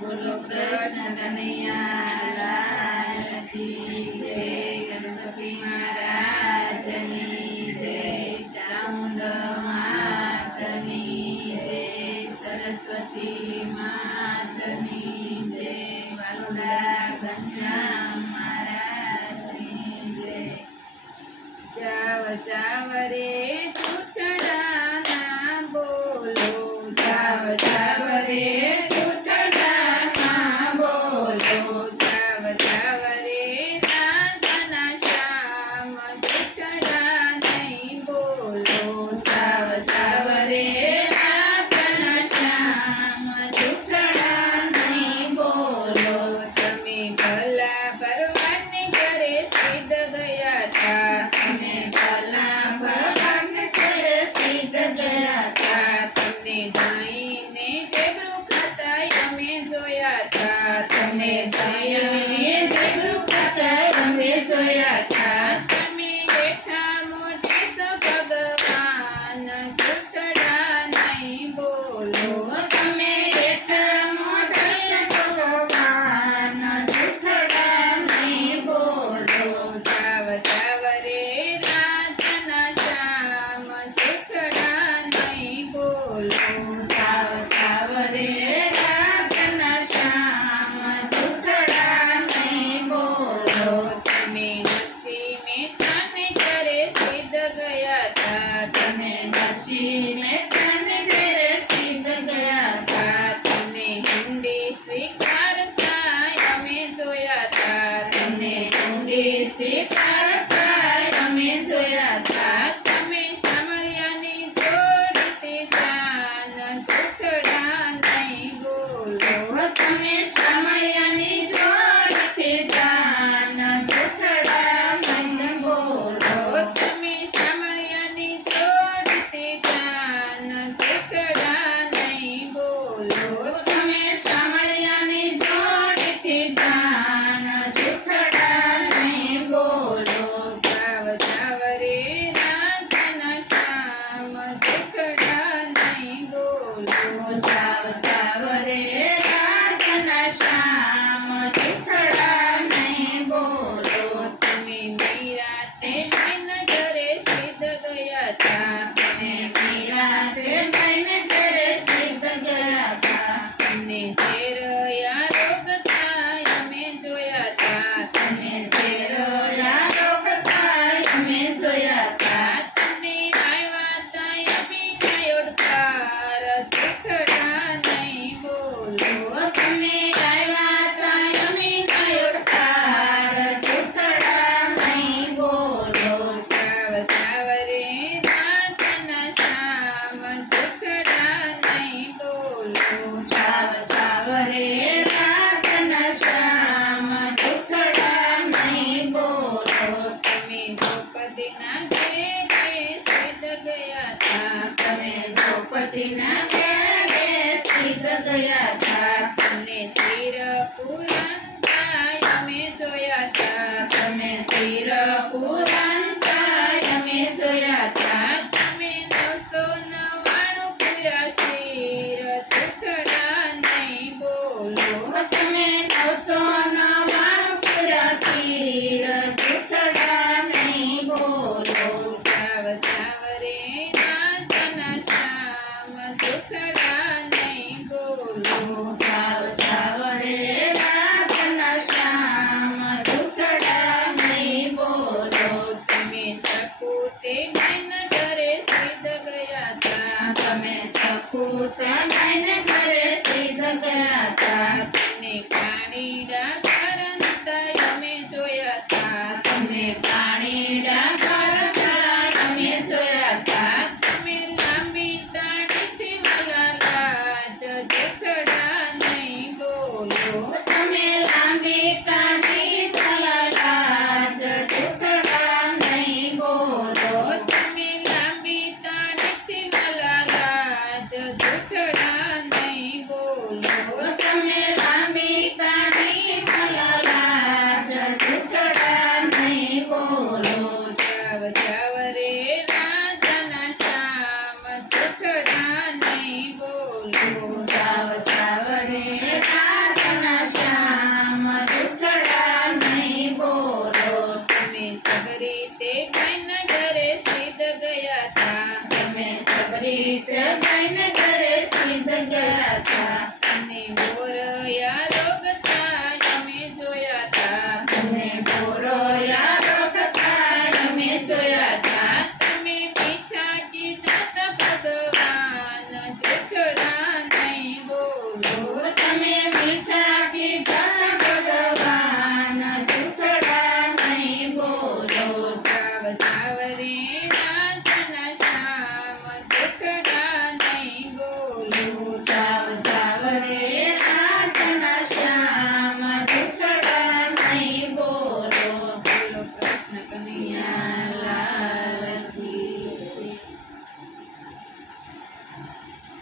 બોલો કૃષ્ણ કનૈયા લાલ કી જય, ગણપતિ મહારાજની જય, ચામુંડ માતની જય, સરસ્વતી માતની જય, વાલોડા ઘનશ્યામ મહારાજની જય. જાવ જાવ રે છૂટડાના બોલો, જાવ જાવ રે છૂટડાના બોલો, જાવ જાવ રે રાધાના શ્યામ છૂટડા નહીં બોલો, જાવ જાવ રે રાધાના શ્યામ છૂટડા નહીં બોલો. તમે ભલા ભરવાડને ઘરે સિદ્ધ ગયા હતા, તમે ભલા ભરવાડને ઘરે સિદ્ધ ગયા હતા, તમને દહીંને ઢેબરું ખાતા અમે જોયા હતા, તમને દહીંને ઢેબરું ખાતા અમે જોયા હતા. તમે બેઠા મોઢે સો ભગવાન છૂટડા નહીં બોલો, તમે બેઠા મોઢે સો ભગવાન છૂટડા નહીં બોલો, જાવ જાવ રે રાધાના શ્યામ છૂટડા નહીં બોલો, જાવ જાવ રે રાધાના શ્યામ છૂટડા નહીં બોલો. તમે નરસિંહ મહેતાને ઘરે સિદ્ધ ગયા હતા, તમે નરસિંહ મહેતાને ઘરે સિદ્ધ ગયા હતા, તમને હુંડી સ્વીકારતા અમે જોયા હતા, તમને હુંડી સ્વીકારતા અમે જોયા હતા. તમે સાંભળ્યાની જોડતી જાન છૂટડા નહીં બોલો, તમે સાંભળ્યાની જોડતી જાન છૂટડા નહીં બોલો, તમે સાંભળ્યાની જોડતી જાન છૂટડા નહીં બોલો, તમે સાંભળ્યાની જોડતી જાન છૂટડા નહીં બોલો. જાવ જાવ રે રાધાના શ્યામ છૂટડા નહીં બોલો, જાવ જાવ રે રાધાના શ્યામ છૂટડા નહીં બોલો. તમે નિરાતે ભાઈને ઘરે સિદ્ધ ગયા હતા, તમે નિરાતે ભાઈને ઘરે સિદ્ધ ગયા હતા, તમને ઝેરયા રોગ થાય અમે જોયા હતા, તમે ઝેરયા રોગ થાય અમે જોયા હતા. તમને આવ્યા તા અભિનય ઓડકાર છૂટડા નહીં બોલો, તમે આવ્યા તા અભિનય ઓડકાર છૂટડા નહીં બોલો, જાવ જાવ રે રાધાના શ્યામ છૂટડા નહીં બોલો, જાવ જાવ રે રાધાના શ્યામ છૂટડા નહીં બોલો. તમે દ્રૌપદીના ઘેરે સિદ્ધ ગયા હતા, તમે દ્રૌપદીના ઘેરે સિદ્ધ ગયા હતા, તમને શિર પુરાણતા અમે જોયા હતા, તમે શિર પુરાણતા અમે જોયા હતા. તમે 999 પૂરા શિર છૂટડા નહીં બોલો, તમે 999 પૂરા શિર છૂટડા નહીં બોલો, જાવ જાવ રે રાધાના શ્યામ છૂટડા નહીં બોલો, જાવ જાવ રે ગાતા અને